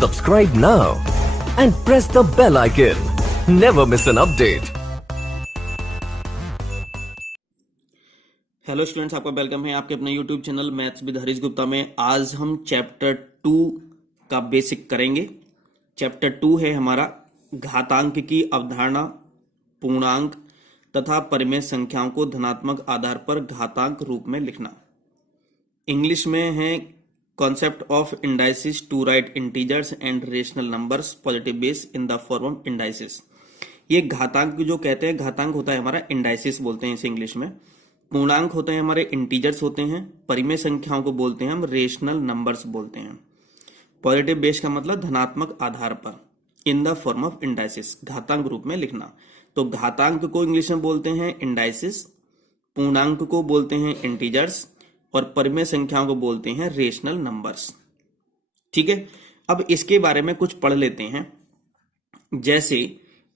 Subscribe now and press the bell icon. Never miss an update. Hello students, आपका welcome है आपके अपने YouTube channel maths with Harish Gupta में। आज हम चैप्टर 2 का बेसिक करेंगे। चैप्टर 2 है हमारा घातांक की अवधारणा, पूर्णांक तथा परिमेय संख्याओं को धनात्मक आधार पर घातांक रूप में लिखना। इंग्लिश में है concept of indices to write integers and rational numbers positive base in the form of indices. ये घातांक जो कहते हैं, घातांक होता है हमारा इंडाइसिस बोलते हैं इसे इंग्लिश में। पूर्णांक होते हैं हमारे इंटीजर्स होते हैं। परिमेय संख्याओं को बोलते हैं हम रेशनल नंबर्स बोलते हैं। पॉजिटिव बेस का मतलब धनात्मक आधार पर, इन द फॉर्म ऑफ इंडाइसिस, घातांक रूप में लिखना। तो घातांक को इंग्लिश में बोलते हैं इंडाइसिस, पूर्णांक को बोलते हैं इंटीजर्स और परिमेय संख्याओं को बोलते हैं रेशनल नंबर्स। ठीक है, अब इसके बारे में कुछ पढ़ लेते हैं। जैसे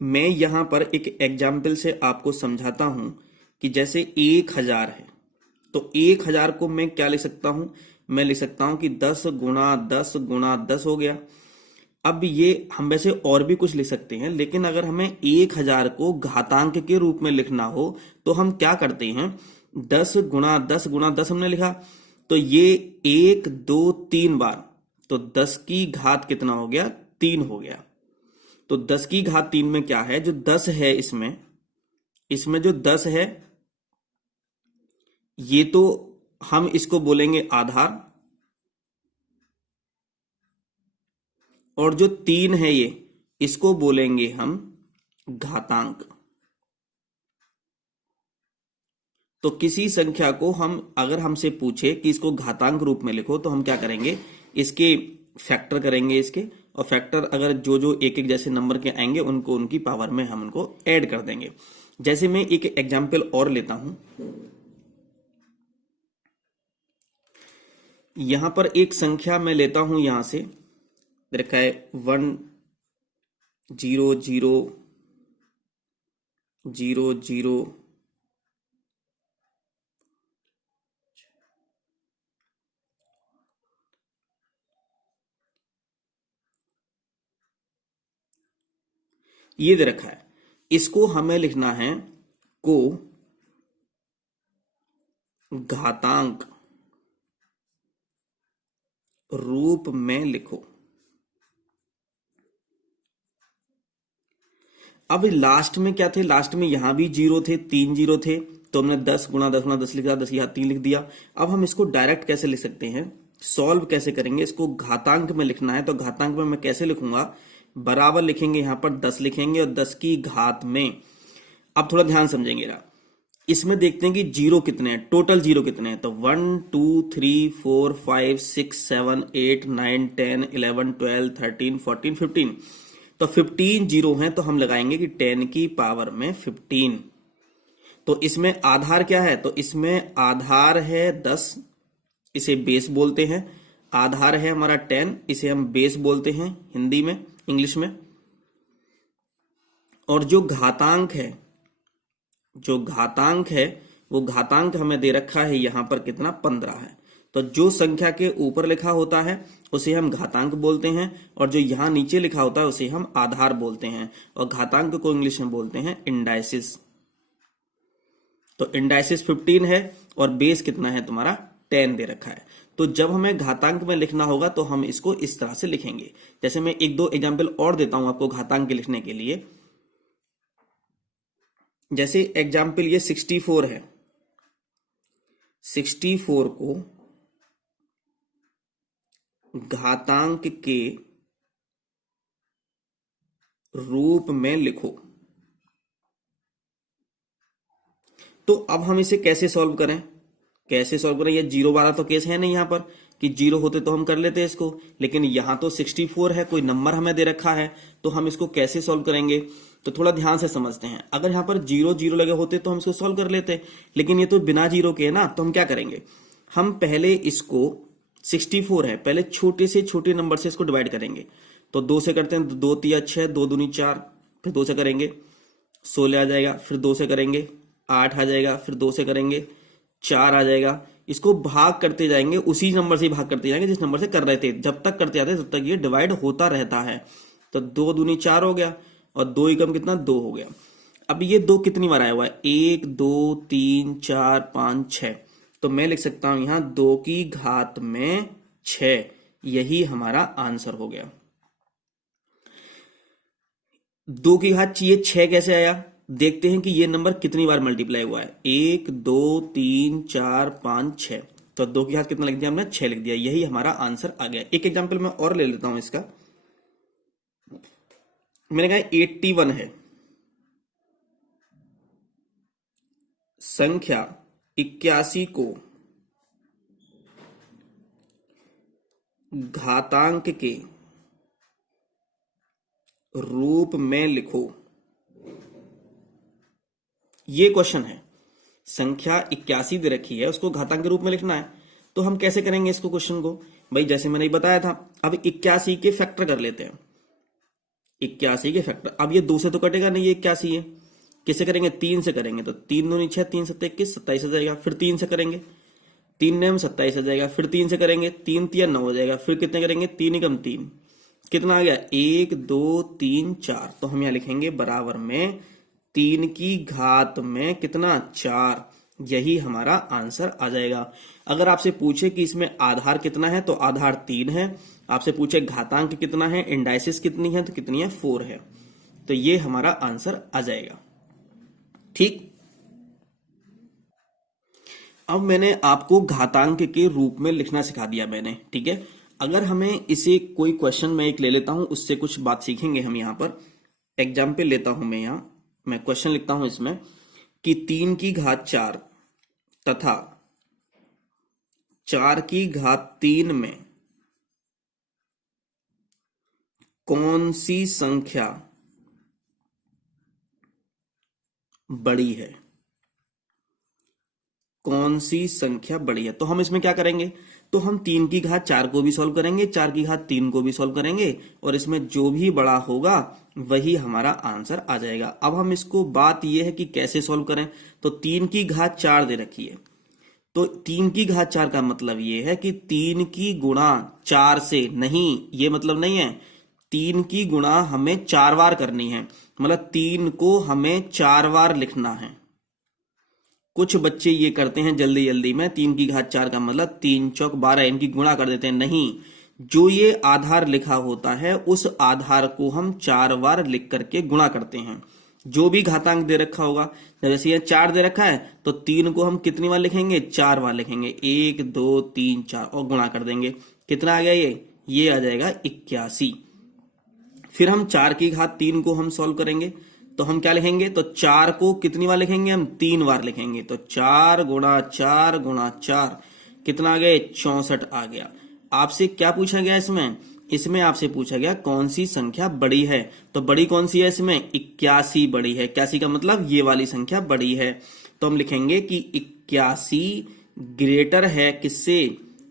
मैं यहां पर एक एग्जाम्पल से आपको समझाता हूं कि जैसे 1000 है, तो 1000 को मैं क्या लिख सकता हूं? मैं लिख सकता हूं कि 10 गुणा 10 गुणा 10 हो गया। अब ये हम वैसे और भी कुछ लिख सकते हैं, लेकिन अगर हमें 1000 को घातांक के रूप में लिखना हो तो हम क्या करते हैं? 10 गुणा 10 गुणा 10 हमने लिखा, तो ये 1 2 3 बार, तो 10 की घात कितना हो गया? 3 हो गया। तो 10 की घात 3 में क्या है? जो 10 है इसमें जो 10 है ये तो हम इसको बोलेंगे आधार, और जो 3 है ये इसको बोलेंगे हम घातांक। तो किसी संख्या को हम अगर हमसे पूछे कि इसको घातांक रूप में लिखो तो हम क्या करेंगे? इसके फैक्टर करेंगे इसके, और फैक्टर अगर जो जो एक एक जैसे नंबर के आएंगे उनको उनकी पावर में हम उनको ऐड कर देंगे। जैसे मैं एक एग्जांपल और लेता हूं। यहां पर एक संख्या मैं लेता हूं, यहां से रखा है 1 0 0 0 0 ये दे रखा है। इसको हमें लिखना है को घातांक रूप में लिखो। अब लास्ट में क्या थे? लास्ट में यहां भी 0 थे, 3 0 थे, तो हमने 10 गुणा 10 गुणा 10 लिखा, 10 यहाँ 3 लिख दिया। अब हम इसको डायरेक्ट कैसे लिख सकते हैं? सॉल्व कैसे करेंगे? इसको घातांक में लिखना है, तो घातांक में मैं कैसे लिखूंगा? बराबर लिखेंगे, यहां पर 10 लिखेंगे और 10 की घात में। अब थोड़ा ध्यान समझेंगे ना, इसमें देखते हैं कि जीरो कितने हैं, टोटल जीरो कितने हैं। तो 1 2 3 4 5 6 7 8 9 10 11 12 13 14 15, तो 15 जीरो हैं, तो हम लगाएंगे कि 10 की पावर में 15। तो इसमें आधार क्या है? तो इसमें आधार है 10, इसे बेस बोलते हैं। आधार है हमारा 10, इसे हम बेस बोलते हैं हिंदी में, इंग्लिश में। और जो घातांक है वो घातांक हमें दे रखा है यहां पर कितना? 15 है। तो जो संख्या के ऊपर लिखा होता है उसे हम घातांक बोलते हैं, और जो यहां नीचे लिखा होता है उसे हम आधार बोलते हैं, और घातांक को इंग्लिश में बोलते हैं इंडाइसिस। तो इंडाइसिस 15 है और बेस कितना है तुम्हारा? 10 दे रखा है। तो जब हमें घातांक में लिखना होगा तो हम इसको इस तरह से लिखेंगे। जैसे मैं एक दो एग्जाम्पल और देता हूं आपको घातांक के लिखने के लिए। जैसे एग्जाम्पल ये 64 है, 64 को घातांक के रूप में लिखो। तो अब हम इसे कैसे सॉल्व करें? ये 0 वाला तो केस है नहीं यहां पर कि 0 होते तो हम कर लेते इसको, लेकिन यहां तो 64 है, कोई नंबर हमें दे रखा है, तो हम इसको कैसे सॉल्व करेंगे? तो थोड़ा ध्यान से समझते हैं। अगर यहां पर 0 0 लगे होते तो हम इसको सॉल्व कर लेते, लेकिन ये तो बिना 0 के है ना, तो हम क्या करेंगे? हम पहले इसको 64 है, पहले छोटे से छोटे नंबर से इसको डिवाइड करेंगे। तो 2 से करते हैं, 2 3 6, 2 दूनी 4, फिर 2 से करेंगे 16 आ जाएगा, फिर 2 से करेंगे 8 आ जाएगा, फिर 2 से करेंगे 4 आ जाएगा। इसको भाग करते जाएंगे, उसी नंबर से भाग करते जाएंगे जिस नंबर से कर रहे थे। जब तक करते जाते तब तक ये डिवाइड होता रहता है। तो 2 दूनी 4 हो गया और 2 एकम कितना 2 हो गया। अब ये 2 कितनी बार आया हुआ है, 1 2 3 4 5 6। तो मैं लिख सकता हूं यहां 2 की घात में 6, यही हमारा आंसर हो गया। 2 की घात ये 6 कैसे आया, देखते हैं कि ये नंबर कितनी बार मल्टीप्लाई हुआ है। 1 2 3 4 5 6। तो 2 की घात कितना लिख दिया हमने, 6 लिख दिया, यही हमारा आंसर आ गया। एक एग्जांपल मैं और ले लेता हूं इसका। मैंने कहा 81 है, संख्या 81 को घातांक के रूप में लिखो। ये क्वेश्चन है, संख्या 81 दे रखी है, उसको घातांक के रूप में लिखना है। तो हम कैसे करेंगे इसको क्वेश्चन को, भाई जैसे मैंने बताया था, अब 81 के फैक्टर कर लेते हैं। 81 के फैक्टर, अब ये 2 से तो कटेगा नहीं, ये 81 है, किससे करेंगे, 3 से करेंगे। तो 3 दूनी 6, 3 7 21, 27 हो जाएगा। फिर 3 से करेंगे, 3 नेम 27 हो जाएगा। फिर 3 से करेंगे, 3 3 9 हो जाएगा। फिर कितने करेंगे, 3 एकम 3, कितना आ गया 1 2 3 4। तो हम यहाँ लिखेंगे बराबर में 3 की घात में कितना 4, यही हमारा आंसर आ जाएगा। अगर आपसे पूछे कि इसमें आधार कितना है तो आधार 3 है। आपसे पूछे घातांक कितना है, इंडाइसिस कितनी है, तो कितनी है 4 है। तो ये हमारा आंसर आ जाएगा। ठीक, अब मैंने आपको घातांक के रूप में लिखना सिखा दिया मैंने, ठीक है। अगर हमें इसे कोई क्वेश्चन मैं एक ले लेता हूं, उससे कुछ बात सीखेंगे हम। यहां पर एग्जाम्पल लेता हूं मैं, यहां मैं क्वेश्चन लिखता हूं इसमें कि 3 की घात 4 तथा 4 की घात 3 में कौन सी संख्या बड़ी है, कौन सी संख्या बड़ी है। तो हम इसमें क्या करेंगे, तो हम 3 की घात 4 को भी सॉल्व करेंगे, 4 की घात 3 को भी सॉल्व करेंगे, और इसमें जो भी बड़ा होगा वही हमारा आंसर आ जाएगा। अब हम इसको, बात यह है कि कैसे सॉल्व करें। तो 3 की घात 4 दे रखी है, तो 3 की घात 4 का मतलब यह है कि 3 की गुणा 4 से, नहीं ये मतलब नहीं है, 3 की गुणा हमें 4 बार करनी है, मतलब 3 को हमें 4 बार लिखना है। कुछ बच्चे ये करते हैं जल्दी जल्दी में, 3 की घात 4 का मतलब 3 चौक 12, इनकी गुणा कर देते हैं। नहीं, जो ये आधार लिखा होता है उस आधार को हम 4 बार लिख करके गुणा करते हैं। जो भी घातांक दे रखा होगा, जैसे ये 4 दे रखा है तो 3 को हम कितनी बार लिखेंगे, 4 बार लिखेंगे, 1 2 3 4, और गुणा कर देंगे। कितना आ गया ये आ जाएगा 81। फिर हम 4 की घात 3 को हम सॉल्व करेंगे, तो हम क्या लिखेंगे, तो 4 को कितनी बार लिखेंगे, हम 3 बार लिखेंगे। तो 4 गुणा 4 गुणा 4, कितना आ गया 64 आ गया। आपसे क्या पूछा गया इसमें आपसे पूछा गया कौन सी संख्या बड़ी है। तो बड़ी कौन सी है इसमें, 81 बड़ी है। 81 का मतलब ये वाली संख्या बड़ी है। तो हम लिखेंगे कि 81 ग्रेटर है किससे,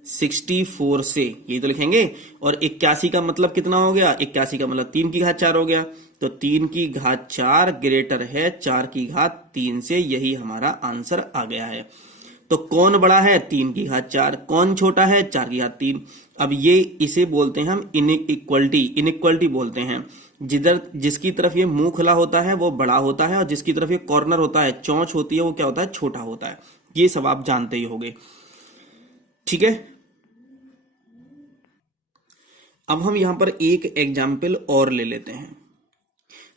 64 से, यही तो लिखेंगे। और 81 का मतलब कितना हो गया, 81 का मतलब 3 की घात 4 हो गया। तो 3 की घात 4 ग्रेटर है 4 की घात 3 से, यही हमारा आंसर आ गया है। तो कौन बड़ा है, 3 की घात 4, कौन छोटा है, 4 की घात 3। अब ये इसे बोलते हैं हम इनइक्वलिटी बोलते हैं। जिधर जिसकी तरफ ये मुंह खुला होता है वो बड़ा होता है, और जिसकी तरफ ये कॉर्नर होता है, चोंच होती है, वो क्या होता है, छोटा होता है। ये सब आप जानते ही होंगे, ठीक है। अब हम यहां पर एक एग्जाम्पल और ले लेते हैं।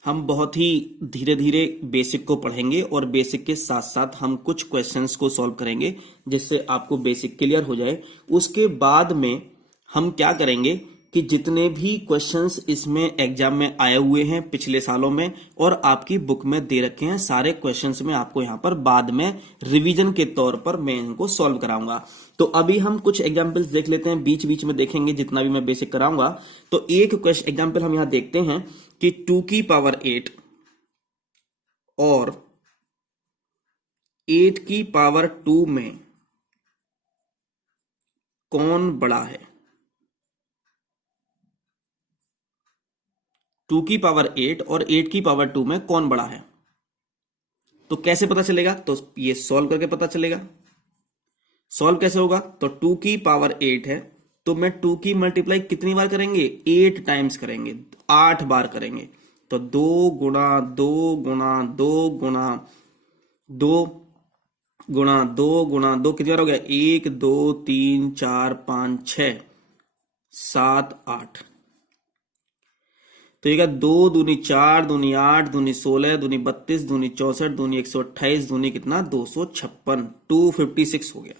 हम बहुत ही धीरे धीरे बेसिक को पढ़ेंगे और बेसिक के साथ साथ हम कुछ क्वेश्चंस को सॉल्व करेंगे जिससे आपको बेसिक क्लियर हो जाए। उसके बाद में हम क्या करेंगे कि जितने भी क्वेश्चंस इसमें एग्जाम में आए हुए हैं पिछले सालों में और आपकी बुक में दे रखे हैं, सारे क्वेश्चंस में आपको यहाँ पर बाद में रिवीजन के तौर पर मैं इनको सॉल्व कराऊंगा। तो अभी हम कुछ एग्जाम्पल्स देख लेते हैं, बीच बीच में देखेंगे जितना भी मैं बेसिक कराऊंगा। तो एक क्वेश्चन एग्जाम्पल हम यहाँ देखते हैं कि 2 की पावर 8 और 8 की पावर 2 में कौन बड़ा है। 2 की पावर 8 और 8 की पावर 2 में कौन बड़ा है, तो कैसे पता चलेगा, तो ये सॉल्व करके पता चलेगा। सॉल्व कैसे होगा? तो 2 की पावर 8 है, तो मैं 2 की मल्टीप्लाई कितनी बार करेंगे? 8 टाइम्स करेंगे, 8 बार करेंगे। तो 2 गुणा 2 गुणा 2 गुणा 2 गुणा 2 गुणा 2 कितनी बार हो गया? 1 2 3 4 5 6 7 8। तो ये 2 दूनी 4 दूनी 8 दूनी 16 दूनी 32 दूनी 64 दूनी 128 दूनी कितना? 256, 256 हो गया।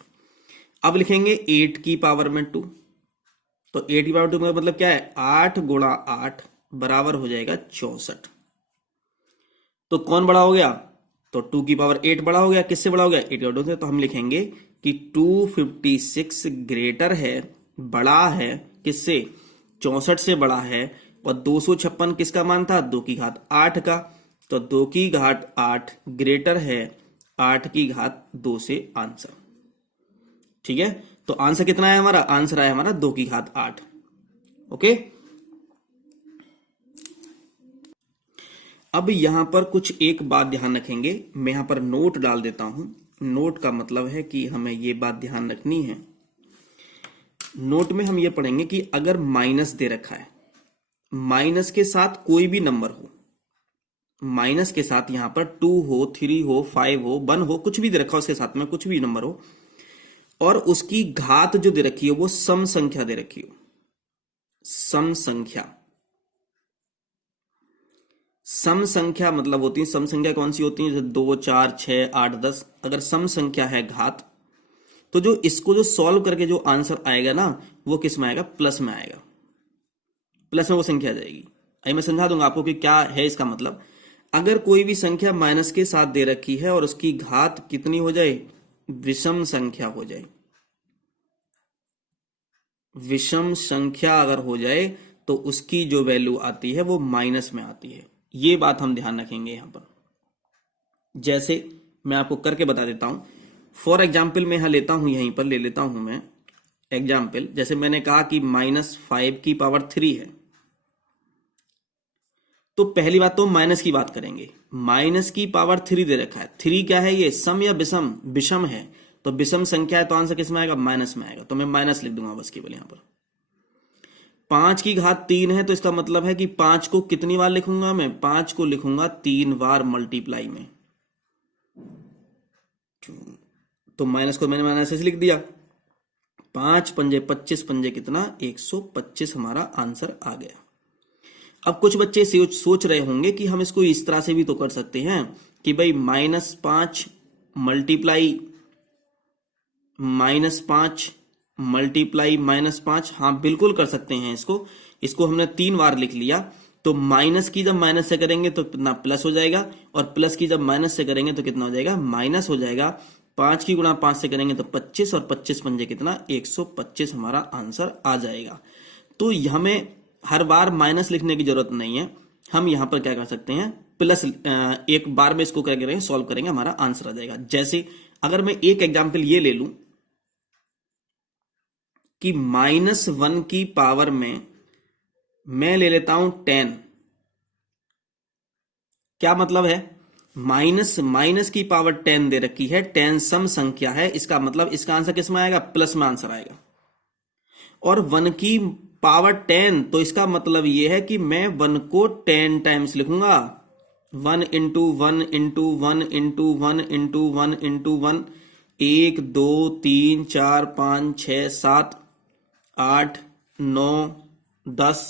अब लिखेंगे 8 की पावर में 2। तो 8 की पावर 2 का मतलब क्या है? 8 गुणा 8 बराबर हो जाएगा 64। तो कौन बड़ा हो गया? तो 2 की पावर 8 बड़ा हो गया। किससे बड़ा हो गया? 8 की पावर 2 से। तो हम लिखेंगे कि 256 ग्रेटर है, बड़ा है किससे? 64 से बड़ा है। और 256 किसका मान था? 2 की घात 8 का। तो 2 की घात 8 ग्रेटर है 8 की घात 2 से आंसर। ठीक है, तो आंसर कितना है हमारा? आंसर आया हमारा 2 की घात 8। ओके, अब यहां पर कुछ एक बात ध्यान रखेंगे। मैं यहां पर नोट डाल देता हूं। नोट का मतलब है कि हमें यह बात ध्यान रखनी है। नोट में हम ये पढ़ेंगे कि अगर माइनस दे रखा है, माइनस के साथ कोई भी नंबर हो, माइनस के साथ यहां पर 2 हो 3 हो 5 हो 1 हो, कुछ भी दे रखा हो, उसके साथ में कुछ भी नंबर हो, और उसकी घात जो दे रखी है वो सम संख्या दे रखी हो। सम संख्या, सम संख्या मतलब होती है, सम संख्या कौन सी होती है? जैसे 2 4 6 8 10। अगर सम संख्या है घात, तो जो इसको जो सॉल्व करके जो आंसर आएगा ना, वो किस में आएगा? प्लस में आएगा। प्लस में वो संख्या आ जाएगी। आइए मैं समझा दूंगा आपको कि क्या है इसका मतलब। अगर कोई भी संख्या माइनस के साथ दे रखी है और उसकी घात कितनी हो जाए? विषम संख्या हो जाए। विषम संख्या अगर हो जाए तो उसकी जो वैल्यू आती है वो माइनस में आती है। ये बात हम ध्यान रखेंगे यहां पर। जैसे मैं आपको करके बता देता हूं। फॉर एग्जाम्पल मैं यहां लेता हूं, यहीं पर ले लेता हूं मैं एग्जाम्पल। जैसे मैंने कहा कि -5 की पावर 3 है, तो पहली बात तो माइनस की बात करेंगे। माइनस की पावर 3 दे रखा है। 3 क्या है? ये सम या विषम? विषम है। तो विषम संख्या है तो आंसर किस में आएगा? माइनस में आएगा। तो मैं माइनस लिख दूंगा बस केवल यहां पर। 5 की घात 3 है, तो इसका मतलब है कि 5 को कितनी बार लिखूंगा मैं? 5 को लिखूंगा 3 बार मल्टीप्लाई में। तो माइनस को मैंने माइनस से लिख दिया। 5 पंजे 25 पंजे कितना? 125 हमारा आंसर आ गया। अब कुछ बच्चे सोच रहे होंगे कि हम इसको इस तरह से भी तो कर सकते हैं कि भाई -5 मल्टीप्लाई -5 मल्टीप्लाई -5। हाँ बिल्कुल कर सकते हैं इसको हमने 3 बार लिख लिया। तो माइनस की जब माइनस से करेंगे तो कितना? प्लस हो जाएगा। और प्लस की जब माइनस से करेंगे तो कितना हो जाएगा? माइनस हो जाएगा। 5 की गुणा 5 से करेंगे तो 25, और 25 पंजे कितना? 125 हमारा आंसर आ जाएगा। तो हमें हर बार माइनस लिखने की जरूरत नहीं है। हम यहां पर क्या कर सकते हैं? प्लस एक बार में इसको क्या करेंगे? सॉल्व करेंगे, हमारा आंसर आ जाएगा। जैसे अगर मैं एक एग्जांपल ये ले लूं कि -1 की पावर में मैं ले लेता हूं 10। क्या मतलब है? माइनस की पावर 10 दे रखी है, 10 सम संख्या है, इसका मतलब इसका आंसर किस में आएगा? प्लस में आंसर आएगा। और 1 की पावर 10, तो इसका मतलब यह है कि मैं 1 को 10 टाइम्स लिखूंगा। 1 into 1 into 1 into 1 into 1 into 1। 1 2 3 4 5 6 7 8 9 10।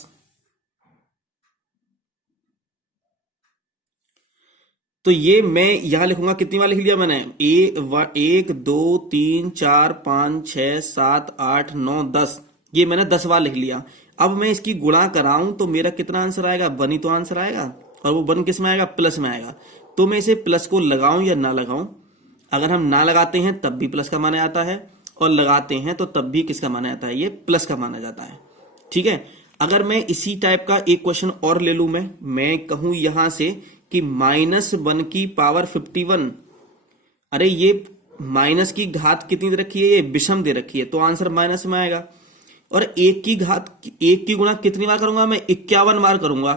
तो ये मैं यहां लिखूंगा। कितनी बार लिख लिया मैंने? 1 2 3 4 5 6 7 8 9 10। ये मैंने 10 बार लिख लिया। अब मैं इसकी गुणा कराऊं तो मेरा कितना आंसर आएगा? 1 ही तो आंसर आएगा। और वो 1 किस में आएगा? प्लस में आएगा। तो मैं इसे प्लस को लगाऊं या ना लगाऊं? अगर हम ना लगाते हैं तब भी प्लस का माना जाता है, और लगाते हैं तो तब भी किसका माना जाता है? ये प्लस का माना जाता है। ठीक है। अगर मैं इसी टाइप का एक क्वेश्चन और ले लूं, मैं कहूं यहां से कि -1 की पावर 51। अरे ये माइनस की घात कितनी दे रखी है? ये विषम दे रखी है, तो आंसर माइनस में आएगा। और 1 की गुणा कितनी बार करूंगा मैं? 51 बार करूंगा।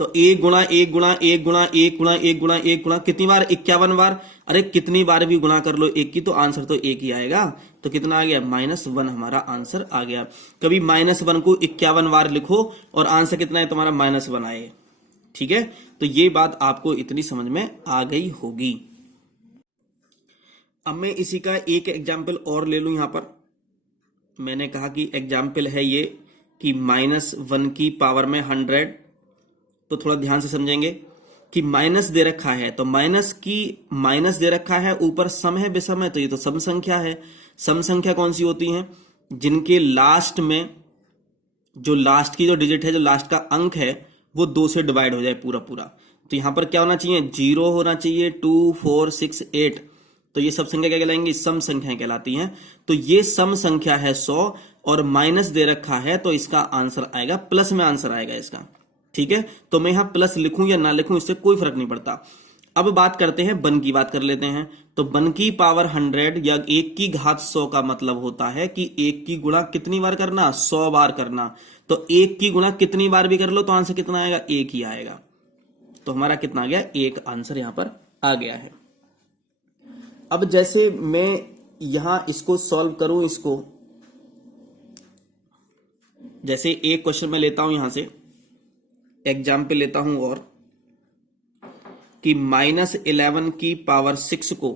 तो एक गुणा एक गुणा एक गुणा एक गुणा एक गुणा एक गुणा कितनी बार? 51 बार। अरे कितनी बार भी गुणा कर लो एक की तो आंसर तो एक ही आएगा। तो कितना आ गया? -1 हमारा आंसर आ गया। कभी -1 को 51 बार लिखो और आंसर कितना है तुम्हारा? -1 आए। ठीक है, तो ये बात आपको इतनी समझ में आ गई होगी। अब मैं इसी का एक एग्जाम्पल और ले लूं। यहां पर मैंने कहा कि एग्जाम्पल है ये कि -1 की पावर में 100, तो थोड़ा ध्यान से समझेंगे कि माइनस दे रखा है, तो माइनस दे रखा है, ऊपर सम है विषम है, तो ये तो सम संख्या है। सम संख्या कौन सी होती है? जिनके लास्ट में जो लास्ट की जो डिजिट है, जो लास्ट का अंक है, वो 2 से डिवाइड हो जाए पूरा पूरा। तो यहां पर क्या होना चाहिए? 0 होना चाहिए, 2, 4, 6, 8। तो ये सब संख्या क्या कहलाएंगी? सम संख्याएं कहलाती हैं। तो ये सम संख्या है 100 और माइनस दे रखा है, तो इसका आंसर आएगा प्लस में आंसर आएगा इसका। ठीक है, तो मैं यहां प्लस लिखूं या ना लिखूं इससे कोई फर्क नहीं पड़ता। अब बात करते हैं वन की, बात कर लेते हैं। तो वन की पावर 100 या 1 की घात 100 का मतलब होता है कि 1 की गुणा कितनी बार करना? 100 बार करना। तो 1 की गुणा कितनी बार भी कर लो तो आंसर कितना आएगा? 1 ही आएगा। तो हमारा कितना आ गया? 1 आंसर यहां पर आ गया है। अब जैसे मैं यहां इसको सॉल्व करूं, इसको जैसे एक क्वेश्चन में लेता हूं, यहां से एग्जाम्पल लेता हूं और कि -11 की पावर 6 को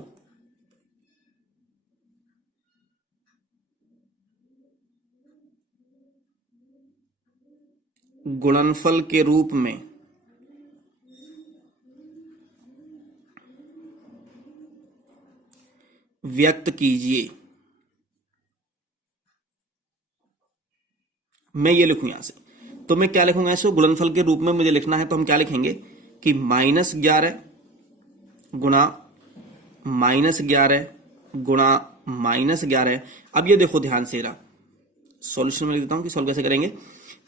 गुणनफल के रूप में व्यक्त कीजिए। मैं ये लिखूं यहां से, तो मैं क्या लिखूंगा? इसको गुणनफल के रूप में मुझे लिखना है, तो हम क्या लिखेंगे कि -11 गुणा -11 गुणा -11। अब ये देखो ध्यान से, रहा सॉल्यूशन में लिख देता हूं कि सॉल्व कैसे करेंगे।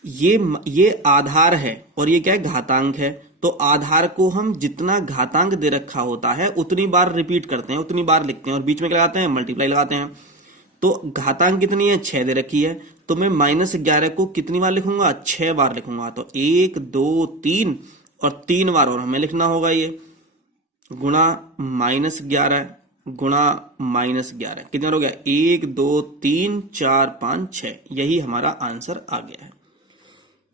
ये आधार है और ये क्या है? घातांक है। तो आधार को हम जितना घातांक दे रखा होता है उतनी बार रिपीट करते हैं, उतनी बार लिखते हैं, और बीच में क्या लगाते हैं? मल्टीप्लाई लगाते हैं। तो घातांक कितनी है? 6 दे रखी है, तो मैं -11 को कितनी बार लिखूंगा? 6 बार लिखूंगा। तो 1, 2, 3 और 3 बार और हमें लिखना होगा ये, गुणा -11 गुणा -11। कितने बार हो गया? 1, 2, 3, 4, 5, 6। यही हमारा आंसर आ गया है।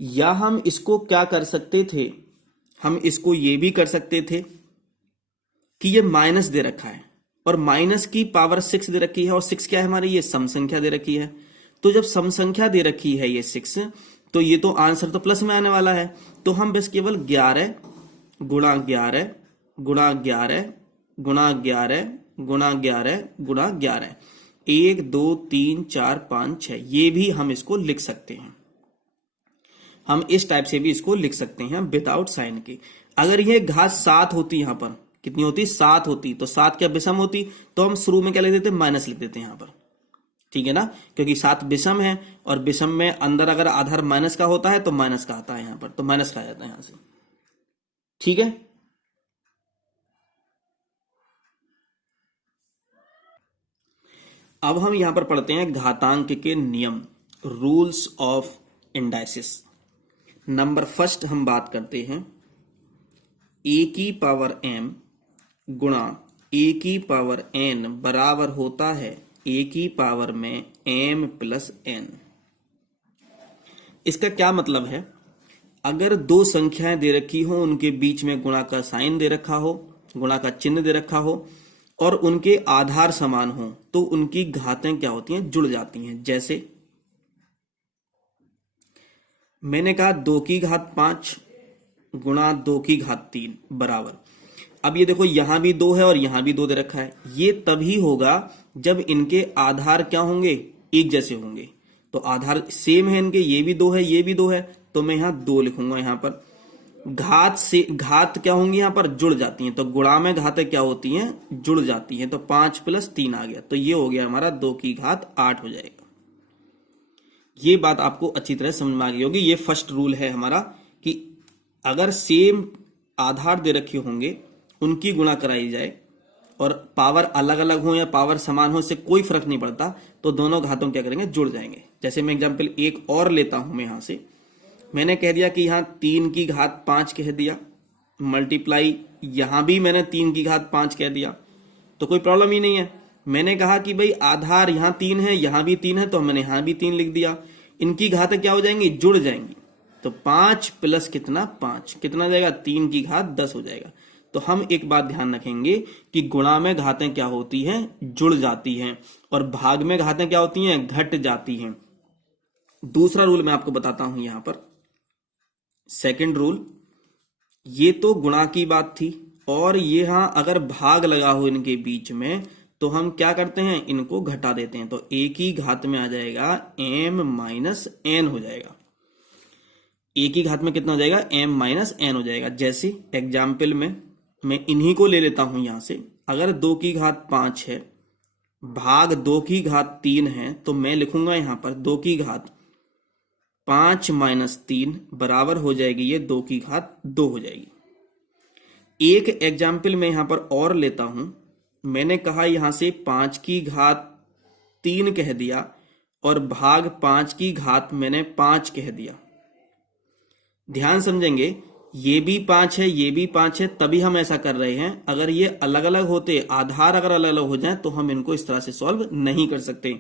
या हम इसको क्या कर सकते थे? हम इसको ये भी कर सकते थे कि ये माइनस दे रखा है और माइनस की पावर 6 दे रखी है, और 6 क्या है हमारी? ये सम संख्या दे रखी है। तो जब सम संख्या दे रखी है ये 6, तो ये तो आंसर तो प्लस में आने वाला है। तो हम बस केवल 11 गुणा 11 गुणा 11 गुणा 11 गुणा 11 गुणा 11, 1, 2, 3, 4, 5, 6, ये भी हम इसको लिख सकते हैं। हम इस टाइप से भी इसको लिख सकते हैं विदाउट साइन के। अगर ये घात 7 होती, यहां पर कितनी होती? 7 होती, तो 7 क्या विषम होती? तो हम शुरू में क्या लिख देते? माइनस लिख देते हैं यहां पर। ठीक है ना, क्योंकि 7 विषम है और विषम में अंदर अगर आधार माइनस का होता है तो माइनस का आता है यहां पर, तो माइनस का आ जाता है यहां से। ठीक है, अब हम यहां पर पढ़ते हैं घातांक के नियम, rules of indices. Number first हम बात करते हैं a की पावर m गुणा a की पावर n बराबर होता है a की पावर में m प्लस n। इसका क्या मतलब है? अगर दो संख्याएं दे रखी हो, उनके बीच में गुणा का साइन दे रखा हो, गुणा का चिन्ह दे रखा हो, और उनके आधार समान हो, तो उनकी घातें क्या होती हैं? जुड़ जाती हैं। जैसे मैंने कहा 2 की घात 5 गुणा 2 की घात 3 बराबर। अब ये देखो यहां भी 2 है और यहां भी 2 दे रखा है। ये तभी होगा जब इनके आधार क्या होंगे? एक जैसे होंगे। तो आधार सेम है इनके, ये भी 2 है, ये भी 2 है, तो मैं यहां 2 लिखूंगा। यहां पर घात क्या होंगी? यहां पर जुड़ जाती हैं। तो गुणा में घातें क्या होती हैं? जुड़ जाती हैं। तो 5 + 3 आ गया, तो ये हो गया हमारा 2 की घात 8 हो जाएगा। ये बात आपको अच्छी तरह समझ में आ गई होगी। ये फर्स्ट रूल है हमारा कि अगर सेम आधार दे रखे होंगे, उनकी गुणा कराई जाए, और पावर अलग अलग हो या पावर समान हो, इससे कोई फर्क नहीं पड़ता, तो दोनों घातों क्या करेंगे? जुड़ जाएंगे। जैसे मैं एग्जांपल एक और लेता हूं मैं यहां से मैंने कह दिया कि यहाँ 3 की घात 5 कह दिया, मल्टीप्लाई यहां भी मैंने 3 की घात 5 कह दिया, तो कोई प्रॉब्लम ही नहीं है। मैंने कहा कि भाई आधार यहाँ 3 है, यहां भी 3 है, तो मैंने यहां भी 3 लिख दिया। इनकी घातें क्या हो जाएंगी, जुड़ जाएंगी। तो 5 प्लस कितना, 5 कितना हो जाएगा, 3 की घात 10 हो जाएगा। तो हम एक बात ध्यान रखेंगे कि गुणा में घातें क्या होती हैं, जुड़ जाती हैं, और भाग में घातें क्या होती हैं, घट जाती हैं। दूसरा रूल मैं आपको बताता हूं यहां पर, सेकंड रूल। ये तो गुणा की बात थी, और ये यहां अगर भाग लगा हो इनके बीच में, तो हम क्या करते हैं, इनको घटा देते हैं। तो a की घात में आ जाएगा m माइनस एन हो जाएगा। a की घात में कितना हो जाएगा, m माइनस एन हो जाएगा। जैसे एग्जाम्पल में मैं इन्हीं को ले लेता हूं यहां से। अगर 2 की घात 5 है भाग 2 की घात 3 है, तो मैं लिखूंगा यहां पर 2 की घात 5 माइनस 3 बराबर हो जाएगी ये 2 की घात 2 हो जाएगी। एक एग्जाम्पल मैं यहां पर और लेता हूं। मैंने कहा यहां से 5 की घात 3 कह दिया, और भाग 5 की घात मैंने 5 कह दिया। ध्यान समझेंगे, ये भी 5 है, ये भी 5 है, तभी हम ऐसा कर रहे हैं। अगर ये अलग अलग होते, आधार अगर अलग अलग हो जाए, तो हम इनको इस तरह से सॉल्व नहीं कर सकते।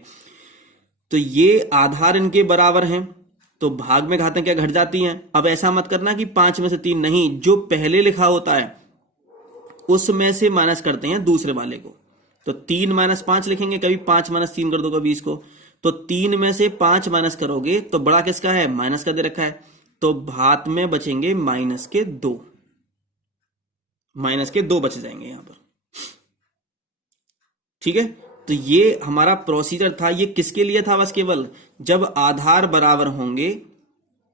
तो ये आधार इनके बराबर हैं, तो भाग में घातें क्या घट जाती हैं। अब ऐसा मत करना कि 5 में से 3 नहीं, जो पहले लिखा होता है उसमें से माइनस करते हैं दूसरे वाले को। तो 3 माइनस 5 लिखेंगे, कभी 5 माइनस 3 कर दो कभी इसको। तो 3 में से 5 माइनस करोगे तो बड़ा किसका है, माइनस का दे रखा है, तो भात में बचेंगे माइनस के 2, माइनस के 2 बच जाएंगे यहां पर। ठीक है, तो ये हमारा प्रोसीजर था। ये किसके लिए था, बस केवल जब आधार बराबर होंगे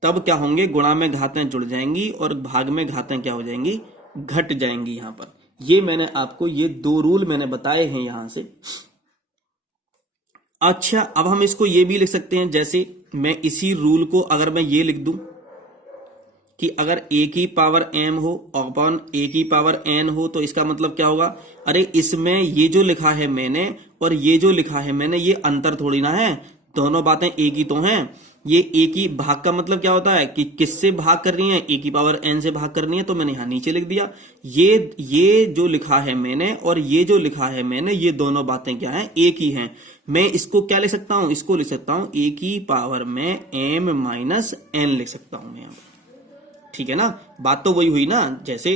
तब क्या होंगे, गुणा में घातें जुड़ जाएंगी और भाग में घातें क्या हो जाएंगी, घट जाएंगी। यहां पर ये मैंने आपको ये 2 रूल मैंने बताए हैं यहां से। अच्छा, अब हम इसको ये भी लिख सकते हैं, जैसे मैं इसी रूल को अगर मैं ये लिख दूं कि अगर a की पावर m हो अपॉन a की पावर n हो, तो इसका मतलब क्या होगा, अरे इसमें ये जो लिखा है मैंने और ये जो लिखा है मैंने, ये अंतर थोड़ी ना है, दोनों बातें एक ही तो हैं। ये a की भाग का मतलब क्या होता है कि किससे भाग कर रही है, a की पावर n से भाग करनी है, तो मैंने यहां नीचे लिख दिया। ये जो लिखा है मैंने और ये जो लिखा है मैंने, ये दोनों बातें क्या हैं, एक ही हैं। मैं इसको क्या लिख सकता हूं, इसको लिख सकता हूं a की पावर में m माइनस n लिख सकता हूं मैं यहां। ठीक है ना, बात तो वही हुई ना। जैसे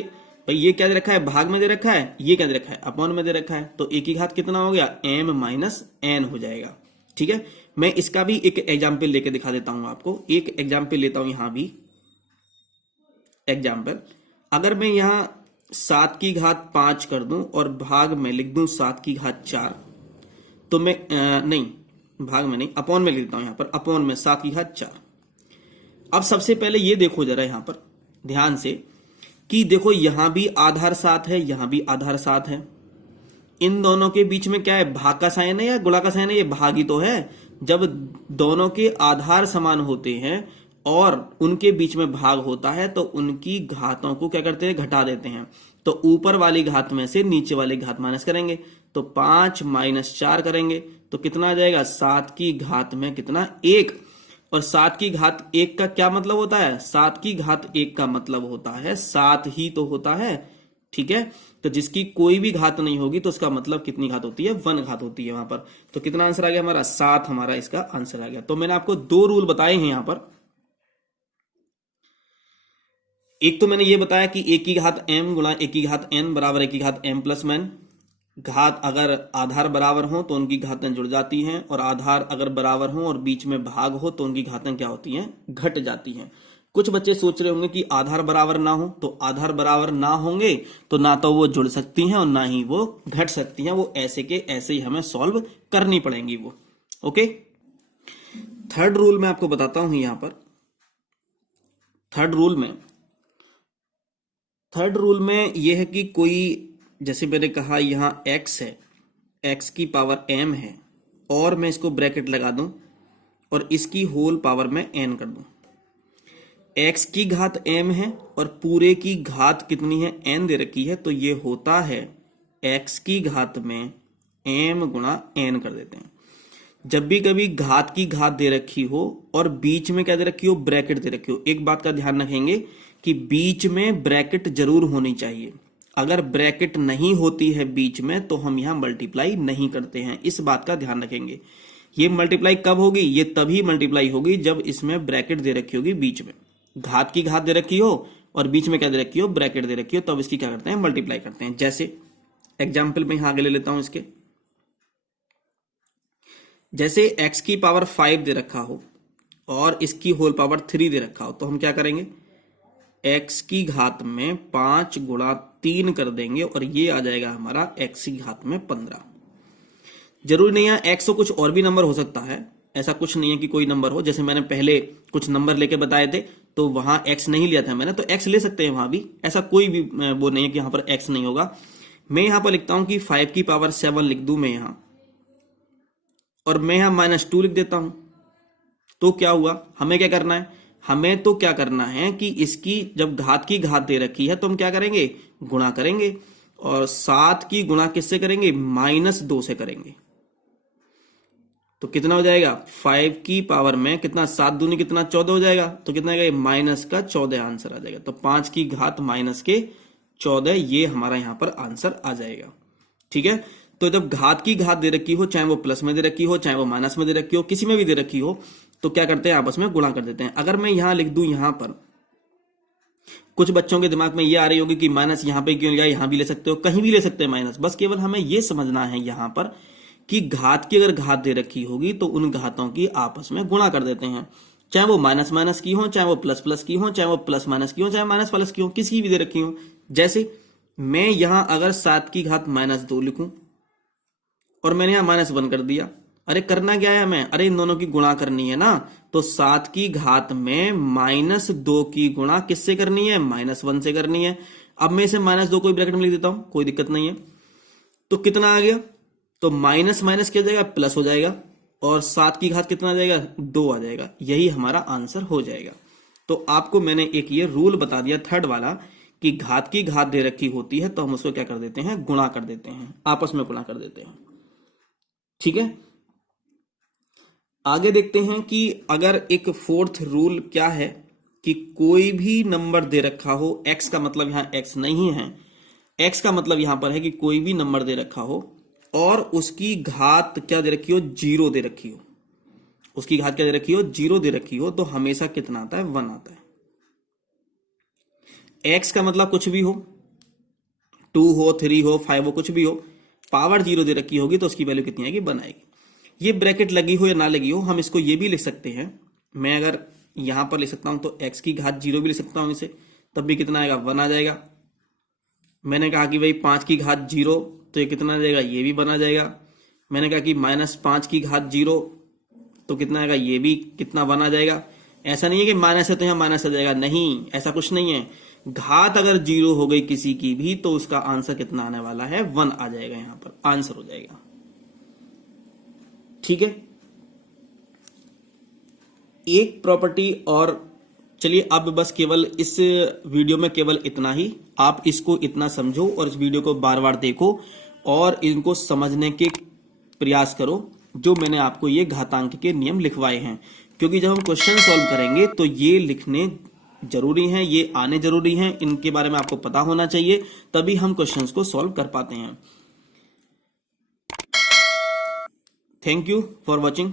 भाई ये क्या दे रखा है, भाग में दे रखा है, ये क्या दे रखा है, अपॉन में दे रखा है, तो a की घात कितना हो गया, m माइनस एन हो जाएगा। ठीक है, मैं इसका भी एक एग्जाम्पल लेके दिखा देता हूं आपको। एक एग्जाम्पल लेता हूं यहां भी। एग्जाम्पल, अगर मैं यहां 7 की घात 5 कर दूं और भाग में लिख दूं 7 की घात 4, तो मैं नहीं, भाग में नहीं, अपॉन में लिख देता हूं यहां पर, अपॉन में 7 की घात 4। अब सबसे पहले ये देखो जरा यहां पर ध्यान से कि देखो यहां भी आधार 7 है, यहां भी आधार 7 है। इन दोनों के बीच में क्या है, भाग का साइन है या गुणा का साइन है, ये भाग ही तो है। जब दोनों के आधार समान होते हैं और उनके बीच में भाग होता है, तो उनकी घातों को क्या करते हैं, घटा देते हैं। तो ऊपर वाली घात में से नीचे वाली घात माइनस करेंगे, तो 5 माइनस 4 करेंगे तो कितना आ जाएगा, 7 की घात में कितना, 1। और 7 की घात 1 का क्या मतलब होता है, 7 की घात 1 का मतलब होता है 7 ही तो होता है। ठीक है, तो जिसकी कोई भी घात नहीं होगी तो उसका मतलब कितनी घात होती है, 1 घात होती है वहां पर। तो कितना आंसर आ गया हमारा, 7 हमारा इसका आंसर आ गया। तो मैंने आपको 2 रूल बताए हैं यहां पर। एक तो मैंने ये बताया कि a की घात m गुणा a की घात n बराबर a की घात m प्लस n। घात अगर आधार बराबर हो तो उनकी घातें जुड़ जाती हैं, और आधार अगर बराबर हो और बीच में भाग हो तो उनकी घातें क्या होती हैं, घट जाती हैं। कुछ बच्चे सोच रहे होंगे कि आधार बराबर ना हो, तो आधार बराबर ना होंगे तो ना तो वो जुड़ सकती हैं और ना ही वो घट सकती हैं। वो ऐसे के ऐसे ही हमें सॉल्व करनी पड़ेंगी वो। ओके, थर्ड रूल मैं आपको बताता हूं यहां पर। थर्ड रूल में यह है कि कोई, जैसे मैंने कहा यहां x है, x की पावर m है, और मैं इसको ब्रैकेट लगा दूं और इसकी होल पावर में n कर दूं। x की घात m है और पूरे की घात कितनी है, n दे रखी है, तो ये होता है x की घात में m गुणा n कर देते हैं। जब भी कभी घात की घात दे रखी हो और बीच में क्या दे रखी हो, ब्रैकेट दे रखी हो, एक बात का ध्यान रखेंगे कि बीच में ब्रैकेट जरूर होनी चाहिए। अगर ब्रैकेट नहीं होती है बीच में तो हम यहां मल्टीप्लाई नहीं करते हैं, इस बात का ध्यान रखेंगे। ये मल्टीप्लाई कब होगी, ये तभी मल्टीप्लाई होगी जब इसमें ब्रैकेट दे रखी होगी बीच में। घात की घात दे रखी हो और बीच में क्या दे रखी हो, ब्रैकेट दे रखी हो, तब इसकी क्या करते हैं, मल्टीप्लाई करते हैं। जैसे एग्जाम्पल में यहां आगे ले लेता हूं इसके, जैसे x की पावर 5 दे रखा हो और इसकी होल पावर 3 दे रखा हो, तो हम क्या करेंगे, x की घात में 5 गुणा 3 कर देंगे और ये आ जाएगा हमारा x की घात में 15। जरूरी नहीं है x हो, कुछ और भी नंबर हो सकता है, ऐसा कुछ नहीं है कि कोई नंबर हो। जैसे मैंने पहले कुछ नंबर लेके बताए थे तो वहां x नहीं लिया था मैंने, तो x ले सकते हैं वहां भी, ऐसा कोई भी वो नहीं है कि यहां पर x नहीं होगा। मैं यहां पर लिखता हूं कि 5 की पावर 7 लिख दूं मैं यहां, और मैं यहां -2 लिख देता हूं। तो क्या हुआ, हमें क्या करना है, हमें तो क्या करना है कि इसकी जब घात की घात दे रखी है तो हम क्या करेंगे, गुणा करेंगे, और 7 की गुणा किससे करेंगे, -2 से करेंगे। तो कितना हो जाएगा, 5 की पावर में कितना, 7 दूनी कितना, 14 हो जाएगा। तो कितना आएगा, -14 आंसर आ जाएगा। तो 5 की घात -14, ये हमारा यहां पर आंसर आ जाएगा। ठीक है, तो जब घात की घात दे रखी हो, चाहे वो प्लस में दे रखी हो, चाहे वो माइनस में दे रखी हो, किसी में भी दे रखी हो, तो क्या करते हैं, आपस में गुणा कर देते हैं। अगर मैं यहां लिख दूं, यहां पर कुछ बच्चों के दिमाग में ये आ रही होगी कि माइनस यहां पे क्यों लिया, यहां भी ले सकते हो, कहीं भी ले सकते हैं माइनस। बस केवल हमें यह समझना है यहां पर कि घात की अगर घात दे रखी होगी तो उन घातों की आपस में गुणा कर देते हैं, चाहे वो माइनस माइनस की हो, चाहे वो प्लस प्लस की हो, चाहे वो प्लस माइनस की हो, चाहे माइनस प्लस की हो, किसी की भी दे रखी हो। जैसे मैं यहां अगर 7 की घात -2 लिखूं और मैंने यहां -1 कर दिया, अरे करना क्या है हमें, अरे इन दोनों की गुणा करनी है ना। तो 7 की घात में -2 की गुणा किससे करनी है, -1 से करनी है। अब मैं इसे -2 को ब्रैकेट में लिख देता हूं, कोई दिक्कत नहीं है। तो कितना आ गया, तो माइनस माइनस क्या हो जाएगा, प्लस हो जाएगा, और 7 की घात कितना आ जाएगा, 2 आ जाएगा। यही हमारा आंसर हो जाएगा। तो आपको मैंने एक ये रूल बता दिया, थर्ड वाला, कि घात की घात दे रखी होती है तो हम उसको क्या कर देते हैं, गुणा कर देते हैं, आपस में गुणा कर देते हैं। ठीक है, आगे देखते हैं कि अगर एक फोर्थ रूल क्या है कि कोई भी नंबर दे रखा हो, x का मतलब यहां x नहीं है, x का मतलब यहां पर है कि कोई भी नंबर दे रखा हो और उसकी घात क्या दे रखी हो, 0 दे रखी हो, उसकी घात क्या दे रखी हो, 0 दे रखी हो, तो हमेशा कितना आता है, 1 आता है। x का मतलब कुछ भी हो, 2 हो, 3 हो, 5 हो, कुछ भी हो, पावर 0 दे रखी होगी तो उसकी वैल्यू कितनी आएगी, 1 आएगी। ये ब्रैकेट लगी हो या ना लगी हो, हम इसको ये भी लिख सकते हैं। मैं अगर यहां पर लिख सकता हूं तो x की घात 0 भी लिख सकता हूं इसे, तब भी कितना आएगा, 1 आ जाएगा। मैंने कहा कि भाई 5 की घात 0, तो ये कितना आ जाएगा, ये भी 1 आ जाएगा। मैंने कहा कि -5 की घात 0, तो कितना आएगा, ये भी कितना, 1 आ जाएगा। ऐसा नहीं है कि माइनस है तो यहां माइनस आ जाएगा, नहीं, ऐसा कुछ नहीं है। घात अगर 0 हो गई किसी की भी तो उसका आंसर कितना आने वाला है, 1 आ जाएगा, यहां पर आंसर हो जाएगा। ठीक है, एक प्रॉपर्टी और, चलिए अब बस केवल इस वीडियो में केवल इतना ही, आप इसको इतना समझो और इस वीडियो को बार बार देखो और इनको समझने के प्रयास करो जो मैंने आपको ये घातांक के नियम लिखवाए हैं। क्योंकि जब हम क्वेश्चन सॉल्व करेंगे तो ये लिखने जरूरी हैं, ये आने जरूरी हैं, इनके बारे में आपको पता होना चाहिए, तभी हम क्वेश्चंस को सॉल्व कर पाते हैं। Thank you for watching.